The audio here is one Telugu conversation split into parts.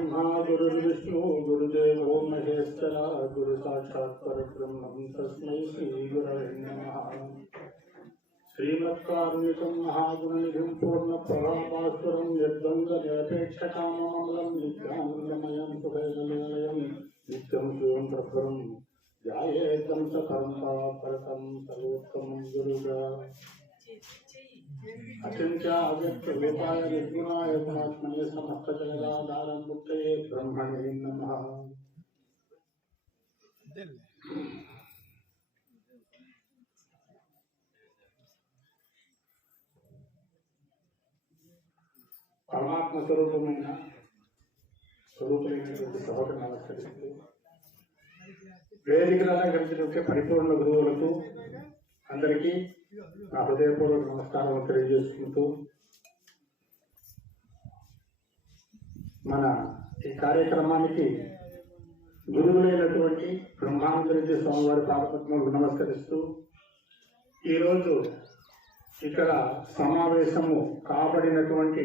गुरुर्ब्रह्मा गुरुर्विष्णु गुरुदेवो महेश्वरा गुरु साक्षात् परब्रह्मं तस्मै श्रीगुरवे नमः श्रीमत्कारुणिकं महागुणनिधिं पूर्णप्रभाभास्वरं यद्वन्द्वनिरपेक्षकाममलं नित्यानन्दमयं सुभैर्निलयं नित्यं शिवं प्रभुरं ध्यायेतं स कर्ता परतं गुरुगा అత్యంత అవ్యక్త రూపాయ నిర్గుణాయ గుణాత్మనే సమస్త జగదాధారం ముక్తయే బ్రహ్మణే నమ పరమాత్మ స్వరూపమైన స్వరూపమైనటువంటి సభకు నమస్కరిస్తూ వేదికలు అలంకరించినట్టే పరిపూర్ణ గురువులకు అందరికీ నా హృదయపూర్వక నమస్కారం తెలియజేసుకుంటూ మన ఈ కార్యక్రమానికి గురువులైనటువంటి స్వామి వారి పాదపద్మకు నమస్కరిస్తూ ఈరోజు ఇక్కడ సమావేశము కాబడినటువంటి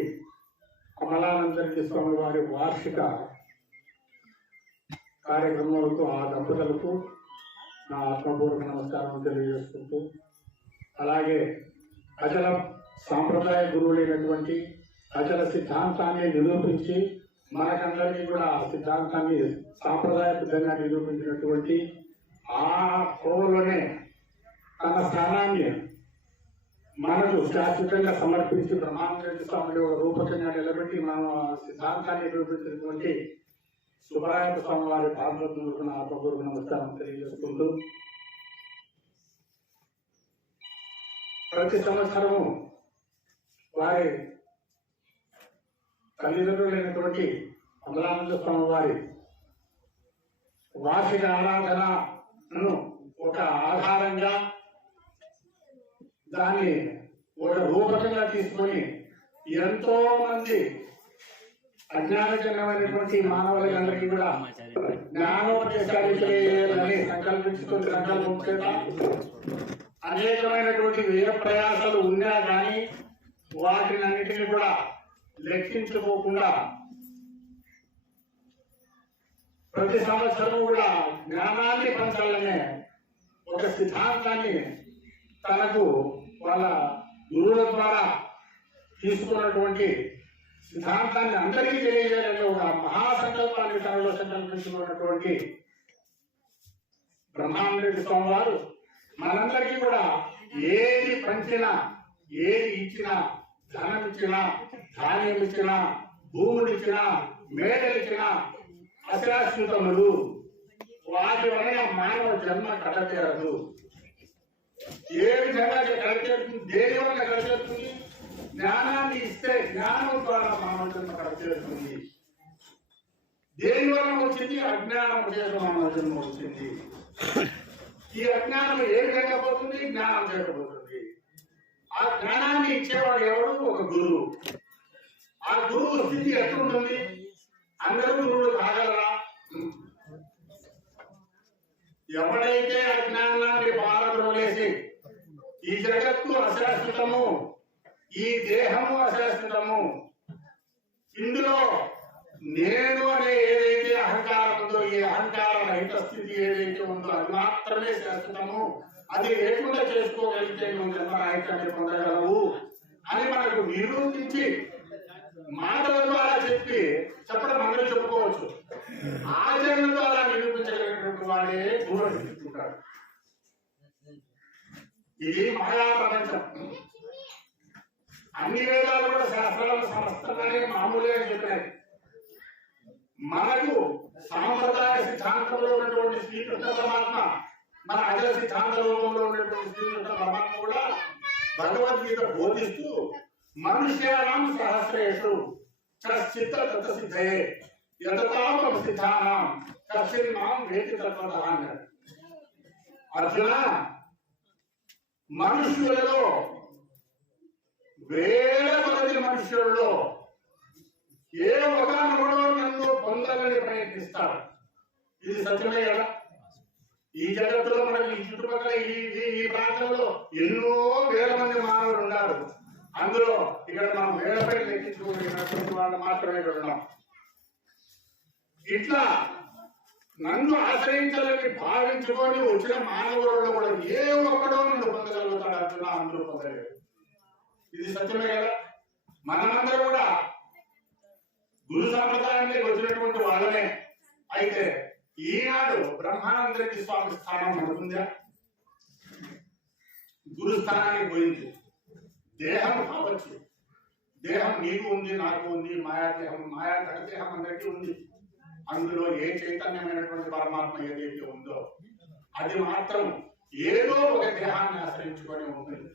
కమలానందరెడ్డి స్వామి వారి వార్షిక కార్యక్రమాలకు ఆ దంపతులకు నా ఆత్మపూర్వక నమస్కారం తెలియజేసుకుంటూ అలాగే అచల సాంప్రదాయ గురువులైనటువంటి అచల సిద్ధాంతాన్ని నిరూపించి మనకందరికీ కూడా ఆ సిద్ధాంతాన్ని సాంప్రదాయబద్ధంగా నిరూపించినటువంటి ఆ కోవలోనే తన స్థానాన్ని మనకు శాశ్వతంగా సమర్పించి బ్రహ్మానంద స్వామి రూపకంగా నిలబెట్టి మనం సిద్ధాంతాన్ని నిరూపించినటువంటి సుబ్రాయ స్వామి వారి పాదపద్మలకు నా నమస్కారం తెలియజేసుకుంటూ ప్రతి సంవత్సరము వారి తల్లిదండ్రులైనటువంటి అమలానంద స్వామి వారి వార్షిక ఆరాధనను ఒక ఆధారంగా దాన్ని ఒక రూపకంగా తీసుకొని ఎంతో మంది అజ్ఞానజన్యమైనటువంటి మానవులందరికీ కూడా జ్ఞానోపదేశాలు చేయాలని సంకల్పించుకుని సంకల్పం చేత అనేకమైనటువంటి వ్యయ ప్రయాసాలు ఉన్నా కానీ వాటిని అన్నిటిని కూడా లెక్కించుకోకుండా ప్రతి సంవత్సరం కూడా జ్ఞానాన్ని పంచాలనే ఒక సిద్ధాంతాన్ని తనకు వాళ్ళ గురువుల ద్వారా తీసుకున్నటువంటి సిద్ధాంతాన్ని అందరికీ తెలియజేయాలని ఒక మహాసంకల్పాన్ని తనలో సంకల్పించుకున్నటువంటి బ్రహ్మాండరెడ్డి స్వామి వారు మనందరికీ కూడా ఏది పంచినా ఏది ఇచ్చినా ధనం ఇచ్చినా ధాన్యం ఇచ్చినా భూములు ఇచ్చినా మేడలు ఇచ్చినా అశాశ్వతములు. వాటి వలన మానవ జన్మ కడతేరదు ఏ విధంగా కడతేరుతుంది దేని వల్ల కడతేరుతుంది జ్ఞానాన్ని ఇస్తే జ్ఞానం ద్వారా మానవ జన్మ కడతేరుతుంది దేని వల్ల వచ్చింది? అజ్ఞానం చేత మానవ జన్మ వచ్చింది. ఈ అజ్ఞానం ఏ విధంగా పోతుంది? జ్ఞానం చేయకపోతుంది ఆ జ్ఞానాన్ని ఇచ్చేవాడు ఎవడు? ఒక గురువు. ఆ గురువు స్థితి ఎట్లుంటుంది? అందరూ గురువులు కాగలరా? ఎవడైతే అజ్ఞానాన్ని పారద్రోలేసి ఈ జగత్తు అశాశ్వతము ఈ దేహము అశాశ్వతము ఇందులో నేను అనే ఏదైతే అహంకారం ఉందో ఈ అహంకార రహిత స్థితి ఏదైతే ఉందో అది మాత్రమే శాశ్వతము అది లేకుండా చేసుకోగలిగితే నువ్వు జన్మరాహిత్యాన్ని పొందగలవు? అని మనకు నిరూపించి మాటల ద్వారా చెప్పి చెప్పడం అందరూ చెప్పుకోవచ్చు. ఆచరణ ద్వారా నిరూపించగలిగినటువంటి వాడే దూరం తీసుకుంటాడు ఇది మాయా ప్రపంచం అన్ని వేదాలు కూడా శాస్త్రాలు సమస్తంగానే మామూలుగా చెప్పినాయి మనకు సాంప్రదాయ సిద్ధాంతంలో ఉన్నటువంటి శ్రీకృష్ణ పరమాత్మ మన అజల సిద్ధాంత లోకంలో ఉన్నటువంటి శ్రీకృష్ణ పరమాత్మ కూడా భగవద్గీత బోధిస్తూ మనుష్యానం సహస్రేషు కశ్చిత్ర తత్వ సిద్ధయే యథాపం సిద్ధానం కశ్చిన్ మాం వేతి తత్వత అన్నాడు అర్జున మనుష్యులలో వేల కొలది మనుష్యులలో ఏ ఒకనొకడు నన్ను పొందాలని ప్రయత్నిస్తాడు? ఇది సత్యమే కదా? ఈ జగత్తులో మనకి ఈ చుట్టుపక్కల ఈ ఈ- ప్రాంతంలో ఎన్నో వేల మంది మానవులు ఉన్నారు. అందులో ఇక్కడ మనం వేలపై లెక్కించుకునేటువంటి వాళ్ళు మాత్రమే ఇక్కడ ఉన్నాం ఇట్లా నన్ను ఆశ్రయించాలని భావించుకొని వచ్చిన మానవులలో కూడా ఏ ఒక్కడో నన్ను పొందగలుగుతాడు అర్జున అందరూ పొందలేరు ఇది సత్యమే కదా? మనమందరం గురు సాంప్రదాయానికి వచ్చినటువంటి వాళ్ళనే అయితే ఈనాడు బ్రహ్మానందరెడ్డి స్వామి స్థానం ఉంటుందా గురు స్థానానికి పోయింది. దేహం కావచ్చు. దేహం నీకు ఉంది నాకు ఉంది మాయాదేహం మాయా దేహం అందరికీ ఉంది. అందులో ఏ చైతన్యమైనటువంటి పరమాత్మ ఏదైతే ఉందో అది మాత్రం ఏదో ఒక దేహాన్ని ఆశ్రయించుకొని ఉంటుంది.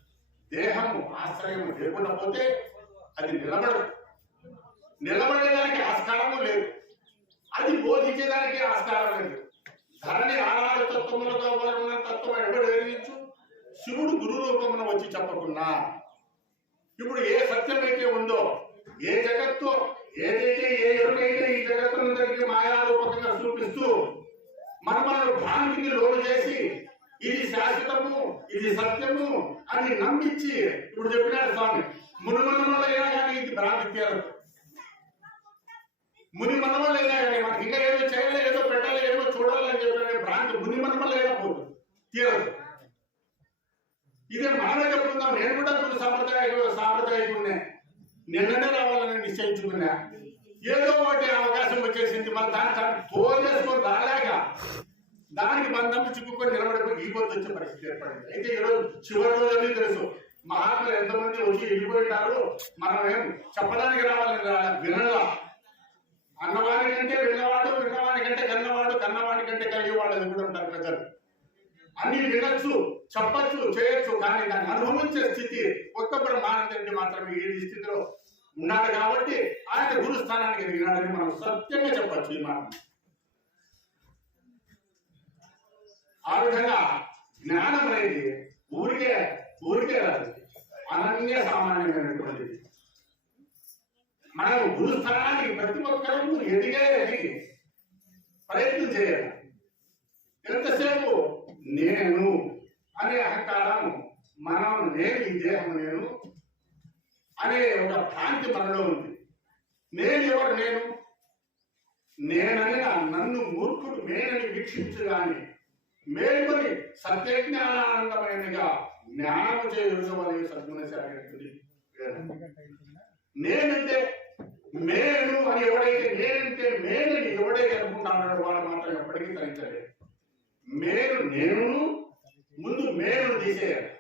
దేహము ఆశ్రయం లేకుండా పోతే అది నిలబడదు. నిలబడేదానికి ఆస్కారము లేదు. అది బోధించేదానికి ఆస్కారం లేదు. ధరణి ఆనాడు తత్వములతో ఉన్న తత్వం ఎవడు ఎదిగించు శివుడు గురు రూపమున వచ్చి చెప్పకుండా ఇప్పుడు ఏ సత్యం అయితే ఉందో ఏ జగత్తు ఏదైతే ఏ ఎరుకైతే ఈ జగత్తునందరికీ మాయారూపకంగా చూపిస్తూ మన మనను భ్రాంతికి లోను చేసి ఇది శాశ్వతము ఇది సత్యము అని నమ్మించి ఇప్పుడు చెప్పినాడు స్వామి ముని కానీ ఇది భ్రాంతి తీరదు. ముని మనవలైనా కానీ మనకి ఇంకా ఏదో చేయాలి ఏదో పెట్టాలి ఏదో చూడాలని చెప్పిన భ్రాంతి ముని లేదా పోదు. తీరదు. ఇదే మనమే చెప్పుకుందాం. నేను కూడా కొన్ని సాంప్రదాయ సాంప్రదాయకుడినే. నిన్ననే రావాలని నిశ్చయించుకున్నా. ఏదో ఒకటి అవకాశం వచ్చేసింది. మన దాన్ని దాన్ని తోలేసుకొని రాలేక దానికి బంధం చిక్కుకొని నిలబడిపోయి ఈ పొద్దు వచ్చే పరిస్థితి ఏర్పడింది. అయితే ఈరోజు చివరి రోజులన్నీ తెలుసు. మహాత్ములు ఎంతమంది వచ్చి వెళ్ళిపోయినారు మనం ఏం చెప్పడానికి రావాలని రా- వినలా. అన్నవాడి కంటే విన్నవాడు విన్నవాడి కంటే కన్నవాడు కన్నవాడి కంటే కలిగేవాడు అని కూడా ఉంటారు పెద్దలు. అన్ని వినొచ్చు చెప్పచ్చు చేయొచ్చు కానీ దాన్ని అనుభవించే స్థితి ఒక్క బ్రహ్మానందండి మాత్రమే ఈ స్థితిలో ఉన్నాడు కాబట్టి ఆయన గురు స్థానానికి ఎదిగినాడని మనం సత్యంగా చెప్పచ్చు ఈ మాట. ఆ విధంగా జ్ఞానం అనేది ఊరికే ఊరికే రాదు అనన్య సామాన్యమైనటువంటిది. మనం గురు స్థానానికి ప్రతి ఒక్కరూ ఎదిగే ఎదిగి ప్రయత్నం చేయాలి. ఎంతసేపు? నేను అనే అహంకారం మనం నేను ఈ దేహం నేను అనే ఒక భ్రాంతి మనలో ఉంది. నేను ఎవరు నేను? నేనని నన్ను మూర్ఖుడు నేనని వీక్షించగాని మేల్కొని సత్యజ్ఞానానందమైనగా జ్ఞానము చేయవలసి సద్గుణశాఖి నేనంటే మేలు అని ఎవడైతే నేనంటే మేలుని ఎవడైతే అనుకుంటానో వాడు మాత్రం ఎప్పటికీ తరించలేదు మేలు నేను ముందు మేలు తీసేయాలి.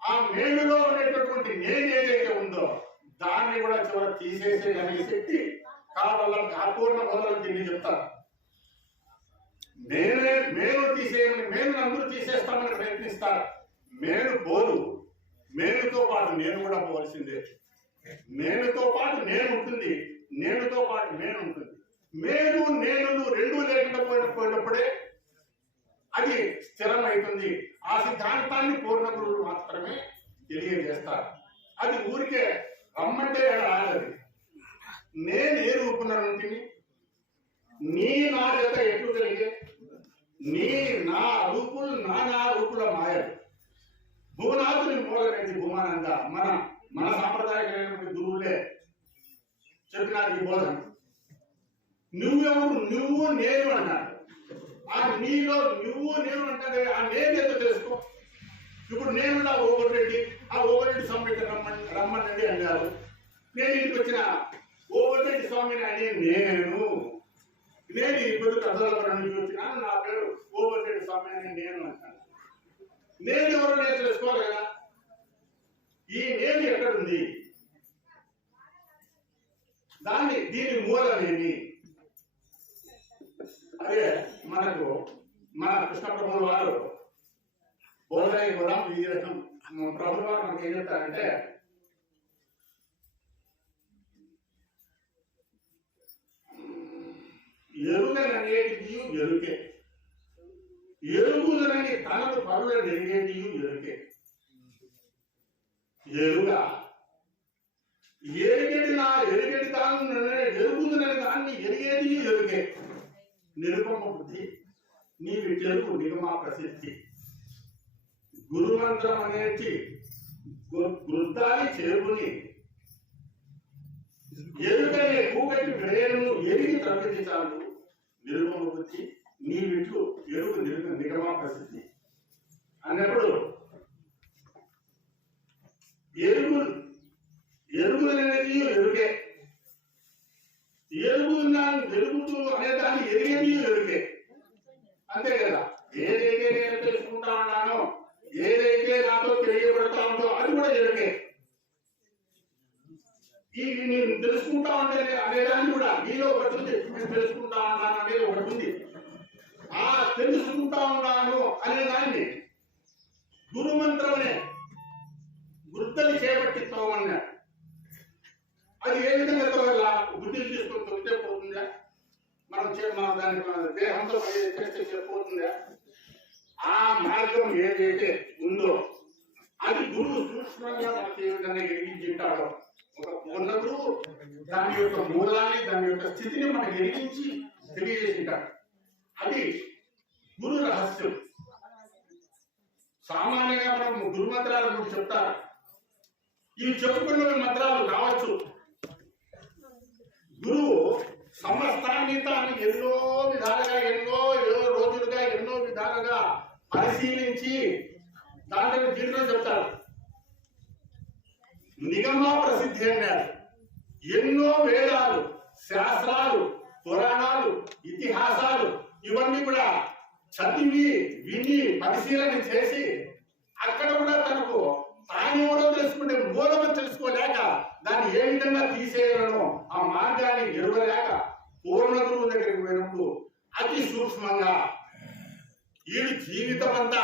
ఆ మేలులో ఉండేటటువంటి నేను ఏదైతే ఉందో దాన్ని కూడా చివర తీసేసే అనే శక్తి కావాలని అపూర్ణ బదులు తిండి చెప్తాను నేనే మేలు తీసేయమని మేలు అందరూ తీసేస్తామని ప్రయత్నిస్తారు. మేలు పోదు. మేలుతో పాటు నేను కూడా పోవలసిందే. నేనుతో పాటు నేను ఉంటుంది నేనుతో పాటు నేను ఉంటుంది మేలు నేను రెండు లేకుండా పోయినప్పుడే అది స్థిరమైతుంది. ఆ సిద్ధాంతాన్ని పూర్ణ గురువులు మాత్రమే తెలియజేస్తారు. అది ఊరికే రమ్మంటే రాలేదు. నేను ఏ రూపున ఉంటుంది నీ నా చేత ఎట్లు కలిగే? నీ నా రూపులు నా నా రూపుల మాయలు. భువనాథుని మూలమైంది భూమానంద. మన మన సాంప్రదాయం చెప్పినారు ఈ బోధన. నువ్వెవరు? నువ్వు నేను అంటారు. ఆ నీలో నువ్వు నేను అంటే ఆ నేను ఏదో తెలుసుకో? ఇప్పుడు నేను ఉన్న ఓవర్ రెడ్డి ఆ ఓవరెడ్డి స్వామి రమ్మని రమ్మనండి అన్నారు నేను ఇంటికి వచ్చిన రెడ్డి స్వామిని అని నేను నేను ఈ పొద్దు కథలపురం నుంచి వచ్చిన నా పేరు రెడ్డి స్వామి అనే నేను అంటాను. నేను ఎవరు నేను తెలుసుకోవాలి కదా? ఈ నేను ఎక్కడుంది? దాన్ని దీని మూలమేమి అదే మనకు మన కృష్ణ ప్రభుల వారు బోధన కూడా ఈ రకం ప్రభుత్వ వారు మనకి ఏం చెప్తారంటే ఎరుగననేది ఎరుకే. ఎరుగుదనని తనకు పనులు ఎరిగేది ఎరుకే. ఎరుగా ఎరిగేది నా ఎరిగేది తాను ఎరుగుదనని దాన్ని ఎరిగేది ఎరుకే నిరుపమ బుద్ధి నీ తెలుగు నిగమా ప్రసిద్ధి. గురుమంత్రం అనేది వృద్ధాన్ని చేరుకుని ఎరుగనే కూగటి విడయను ఎరిగి తగ్గించాలి నిరుపమ బుద్ధి నీ విట్లు ఎరుగు నిరుగ నిగమ ప్రసిద్ధి. అన్నప్పుడు ఎరుగు ఎరుగు. ఎరుకే ఎరుగే ఎరుగుతున్నా ఎరుగుతూ అనే దాన్ని ఎరిగేది ఎరుగే. అంతే కదా? ఏదైతే నేను తెలుసుకుంటా ఉన్నానో ఏదైతే నాతో తెలియబడతా ఉందో అది కూడా ఎరుగే. ఇవి నేను తెలుసుకుంటా ఉంటే అనేదాన్ని కూడా నీలో ఒకటి ఉంది నేను తెలుసుకుంటా ఉన్నాను అనేది ఒకటి ఉంది. ఆ తెలుసుకుంటా ఉన్నాను అనే దాన్ని గురుమంత్రమనే మంత్రమనే చేపట్టిస్తామన్నాడు అది ఏ విధంగా తోగల బుద్ధిని తీసుకొని తొక్కితే పోతుందా? మనం చే- మన దాని దేహంతో చేస్తే పోతుందా ఆ మార్గం ఏదైతే ఉందో అది గురువు సూక్ష్మంగా మనకి ఏ విధంగా ఎరిగించుంటాడో ఒక పూర్ణకుడు దాని యొక్క మూలాన్ని దాని యొక్క స్థితిని మనకు ఎరిగించి తెలియజేసింటాడు. అది గురు రహస్యం. సామాన్యంగా మనం గురు మంత్రాల గురించి చెప్తారు ఇవి చెప్పుకునే మంత్రాలు కావచ్చు. గురువు సమస్తాన్ని తాను ఎన్నో విధాలుగా ఎన్నో ఏదో రోజులుగా ఎన్నో విధాలుగా పరిశీలించి దాంట్లో దీంట్లో చెప్తారు. నిగమ ప్రసిద్ధి అన్నారు ఎన్నో వేదాలు శాస్త్రాలు పురాణాలు ఇతిహాసాలు ఇవన్నీ కూడా చదివి విని పరిశీలన చేసి అక్కడ కూడా తనకు తానేవడో తెలుసుకుంటే మూలము తెలుసుకోలేక దాన్ని ఏ విధంగా తీసేయగలను ఆ మార్గాన్ని నిర్వలేక పూర్ణ గురువు దగ్గరికి పోయినప్పుడు అతి సూక్ష్మంగా వీడు జీవితం అంతా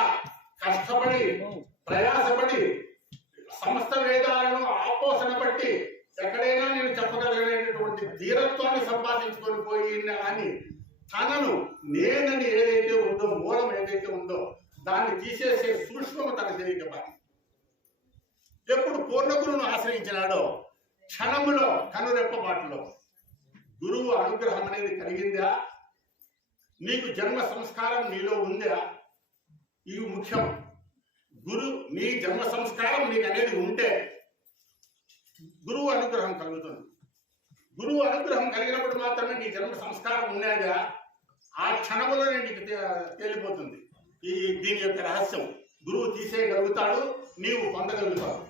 కష్టపడి ప్రయాసపడి సమస్త వేదాలను ఆపోసన బట్టి ఎక్కడైనా నేను చెప్పగలిగినటువంటి ధీరత్వాన్ని సంపాదించుకొని పోయి కానీ తనను నేనని ఏదైతే ఉందో మూలం ఏదైతే ఉందో దాన్ని తీసేసే సూక్ష్మము తనకు తెలియకపోయి ఎప్పుడు పూర్ణ గురువును ఆశ్రయించినాడో క్షణములో కనురెప్పబాటులో. గురువు అనుగ్రహం అనేది కలిగిందా? నీకు జన్మ సంస్కారం నీలో ఉందా? ఇవి ముఖ్యం. గురు నీ జన్మ సంస్కారం నీకు అనేది ఉంటే గురువు అనుగ్రహం కలుగుతుంది. గురువు అనుగ్రహం కలిగినప్పుడు మాత్రమే నీ జన్మ సంస్కారం ఉన్నాగా ఆ క్షణములోనే నీకు తే- తేలిపోతుంది. ఈ దీని యొక్క రహస్యం. గురువు తీసేయగలుగుతాడు నీవు పొందగలుగుతావు.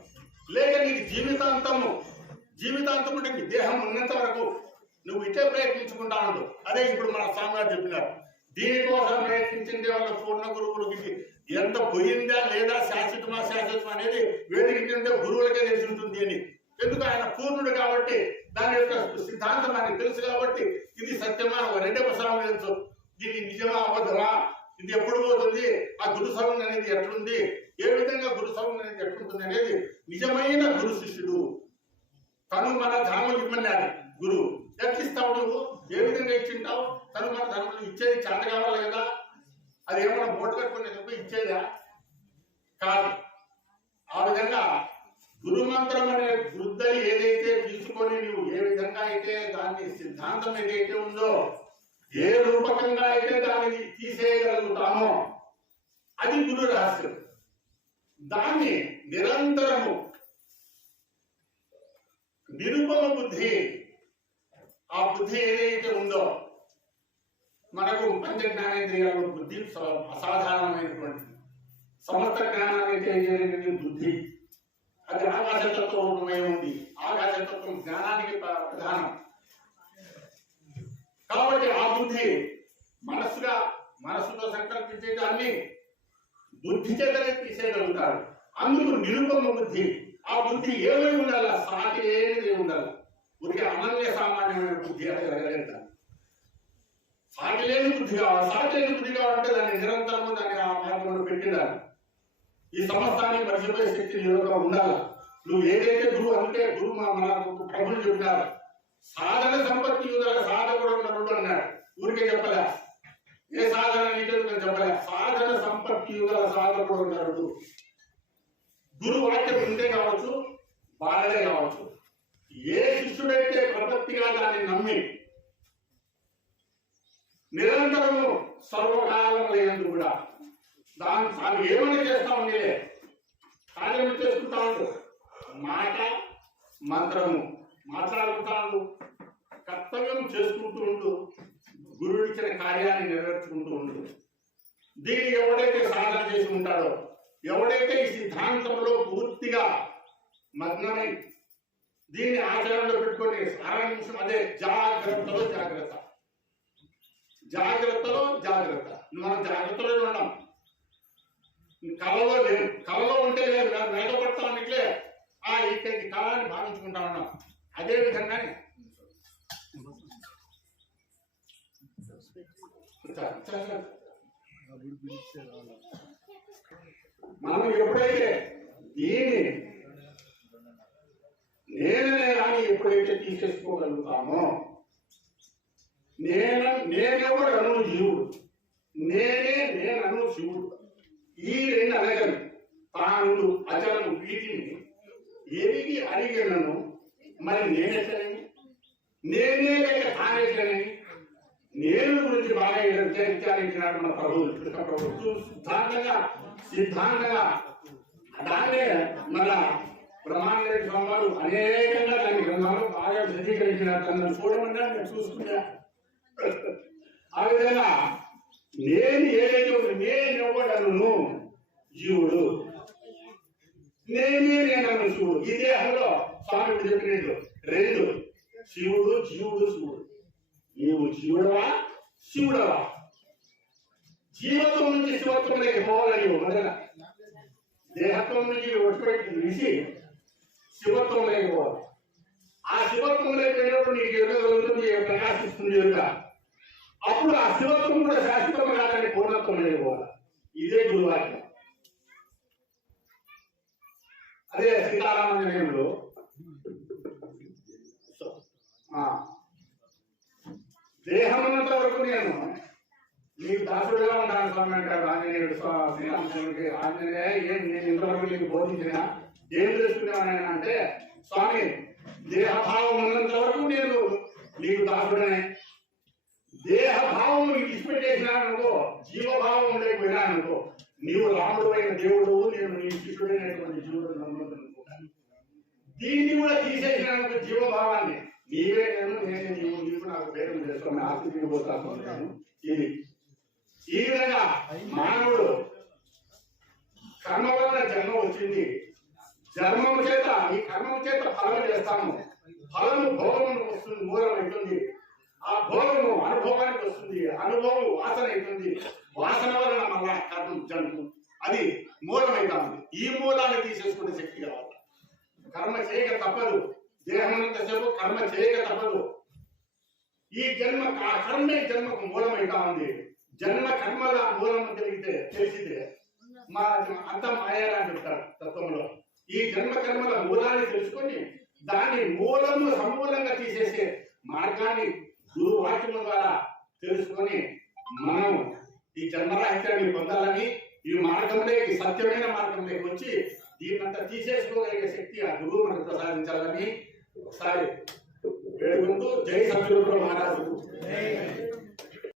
లేక నీకు జీవితాంతము జీవితాంతం దేహం ఉన్నంత వరకు నువ్వు ఇటే ప్రయత్నించుకుంటా ఉండు. అదే ఇప్పుడు మన స్వామిగారు చెప్పినారు. దీనికోసం ప్రయత్నించింది వాళ్ళ పూర్ణ గురువులకి ఎంత పోయిందా లేదా శాశ్వతమా శాశ్వతం అనేది వేదిక గురువులకే తెలిసి ఉంటుంది అని. ఎందుకు ఆయన పూర్ణుడు కాబట్టి దాని యొక్క సిద్ధాంతం ఆయనకు తెలుసు కాబట్టి ఇది సత్యమా ఒక రెండే ప్రసారం తెలుసు. దీన్ని నిజమా అబద్ధమా? ఇది ఎప్పుడు పోతుంది? ఆ గురు సౌండ్ అనేది ఎట్లుంది? ఏ విధంగా గురు సౌండ్ అనేది ఎట్లుంటుంది అనేది నిజమైన గురు శిష్యుడు. తను మన ధనములు ఇవ్వన్నాడు గురువు ఎట్లిస్తావు నువ్వు? ఏ విధంగా ఇచ్చింటావు? తను మన ధనములు ఇచ్చేది చేత కావాలి కదా. అది ఏమన్నా మూట పెట్టుకునే తప్ప ఇచ్చేదా? కాదు. ఆ విధంగా గురు మంత్రం అనే వృద్ధని ఏదైతే తీసుకొని నువ్వు ఏ విధంగా అయితే దాన్ని సిద్ధాంతం ఏదైతే ఉందో ఏ రూపకంగా అయితే దానిని తీసేయగలుగుతామో అది గురు రహస్యం. దాన్ని నిరంతరము నిరుపమ బుద్ధి. ఆ బుద్ధి ఏదైతే ఉందో మనకు పంచ జ్ఞానేంద్రియాలు బుద్ధి స- అసాధారణమైనటువంటిది సమస్త జ్ఞానాన్ని తెలియజేయగలిగిన బుద్ధి అది ఆకాశతత్వమై ఉంది ఆకాశతత్వం జ్ఞానానికి ప్రధానం. కాబట్టి ఆ బుద్ధి మనస్సుగా మనస్సుతో సంకల్పించే దాన్ని బుద్ధి చేతనే ఉంటారు అందుకు నిరుపమ బుద్ధి ఆ బుద్ధి ఏమై ఉండాలి? సాటి ఏది ఉండాలి? ఉనికి అనన్య సామాన్యమైన బుద్ధి అది సాటి లేని బుద్ధి కావాలి. సాటి లేని బుద్ధి కావాలంటే దాన్ని నిరంతరము దాన్ని ఆ మార్గంలో పెట్టినారు ఈ సమస్తాన్ని మర్చిపోయే శక్తి నీలో ఉండాలి? నువ్వు ఏదైతే గురువు అంటే గురువు మా మనకు ప్రభులు చెప్పినారు. సాధన సంపత్తి యుగల సాధకుడు నరుడు అన్నాడు. ఊరికే చెప్పలే? ఏ సాధన నీతో చెప్పలే? సాధన సంపత్తి యుగల సాధకుడు నరుడు గురు వాక్యం ఉంటే కావచ్చు బాలడే కావచ్చు. ఏ శిష్యుడైతే ప్రపత్తిగా దాన్ని నమ్మి నిరంతరము సర్వకాలం లేనందుకు కూడా దాన్ని తాను ఏమైనా చేస్తా ఉండే కార్యం చేసుకుంటా ఉండు. మాట మంత్రము మాట్లాడుకుంటాడు కర్తవ్యం చేసుకుంటూ ఉండు. గురుడిచ్చిన ఇచ్చిన కార్యాన్ని నెరవేర్చుకుంటూ ఉండు. దీన్ని ఎవడైతే సాధన చేసి ఉంటాడో ఎవడైతే ఈ సిద్ధాంతంలో పూర్తిగా మగ్నమై దీన్ని ఆచరణలో పెట్టుకొని సారాంశం అదే జాగ్రత్తలో జాగ్రత్త. జాగ్రత్తలో జాగ్రత్త. మనం జాగ్రత్తలో ఉన్నాం కళలో లేవు. కళలో ఉంటే లేదు. మేఘపడతాం ఇట్లే. ఆ ఇక్కడికి కళని భావించుకుంటా ఉన్నాం. అదే విధంగానే మనం ఎప్పుడైతే దీన్ని నేననే రాని ఎప్పుడైతే తీసేసుకోగలుగుతామో నేను నేనెవడను జీవుడు? నేనే నేనను శివుడు ఈ రెండు అనగలు ప్రాణులు అజలను వీటిని ఎరిగి అడిగినను మరి నేనెట్లని నేనే లేక తానెట్లని నేను గురించి బాగా విచారించినాడు మన ప్రభువు కృష్ణ ప్రభువు. సిద్ధాంతంగా సిద్ధాంతంగా దాన్నే మన బ్రహ్మాండ స్వామి అనేకంగా దాని గ్రంథాలు బాగా విశదీకరించినారు తనను చూడమన్నా నేను చూసుకున్నా. ఆ విధంగా నేను ఏదైతే నేను ఇవ్వగలను జీవుడు. నేనే నేను శివుడు ఈ దేహంలో స్వామి ఇప్పుడు చెప్పినట్లు రెండు. శివుడు జీవుడు శివుడు నీవు జీవుడవా? శివుడవా జీవత్వం నుంచి శివత్వంలోకి పోవాలని మొదల దేహత్వం నుంచి ఒడిపెట్టి తీసి శివత్వంలోకి లేకపోవాలి ఆ శివత్వం వెళ్ళినప్పుడు నీకు ఎరుక ప్రకాశిస్తుంది ఎదుట అప్పుడు ఆ శివత్వం కూడా శాశ్వతం కాదని పూర్ణత్వం లేకపోవాలి ఇదే గురువాక్యం అదే సీతారామంజనేయుడు ఆ, దేహమున్నంత వరకు నేను నీకు దాసుడుగా ఉంటాను స్వామి అంటాడు ఆంజనేయుడు స్వా- ఆంజనేయ ఏం నేను ఇంతవరకు నీకు బోధించిన ఏం తెలుసుకున్నాను అంటే స్వామి దేహభావం ఉన్నంత వరకు నేను నీకు దాసుడనే. దేహభావం విడిచిపెట్టేసినాననుకో జీవభావం లేకపోయినాననుకో నీవు రాముడు అయిన దేవుడు నేను నీ శిష్యుడైనటువంటి జీవుడు నమ్ముతున్నాను దీన్ని కూడా తీసేసిన జీవభావాన్ని. నీవే నేను నేనే నీవు నీవు నాకు భేదం చేసుకుని ఆస్తి పోతాను ఇది ఈ విధంగా మానవుడు కర్మ వలన జన్మ వచ్చింది. జన్మము చేత ఈ కర్మము చేత ఫలం చేస్తాము. ఫలము భోగము వస్తుంది మూలం అవుతుంది ఆ భోగము అనుభవానికి వస్తుంది అనుభవం వాసన అవుతుంది వాసన వలన మళ్ళా కర్మ జన్మ అది మూలమైతుంది ఈ మూలాన్ని తీసేసుకునే శక్తి కావాలి. కర్మ చేయక తప్పదు. దేహమంతసేపు కర్మ చేయక తప్పదు. ఈ జన్మ ఆ కర్మే జన్మకు మూలమైతా ఉంది. జన్మ కర్మల మూలం తెలిగితే తెలిసితే మా అంత మాయాలా అని చెప్తారు తత్వంలో. ఈ జన్మ కర్మల మూలాన్ని తెలుసుకొని దాని మూలము సమూలంగా తీసేసే మార్గాన్ని గురువాక్యము ద్వారా తెలుసుకొని మనం ఈ జన్మరాహిత్యాన్ని పొందాలని ఈ మార్గంలోకి సత్యమైన మార్గంలోకి వచ్చి దీన్నంతా తీసేసుకోగలిగే శక్తి ఆ గురువు మనకు ప్రసాదించాలని ఒకసారి వేడుకుంటూ జై సద్గురు మహారాజు.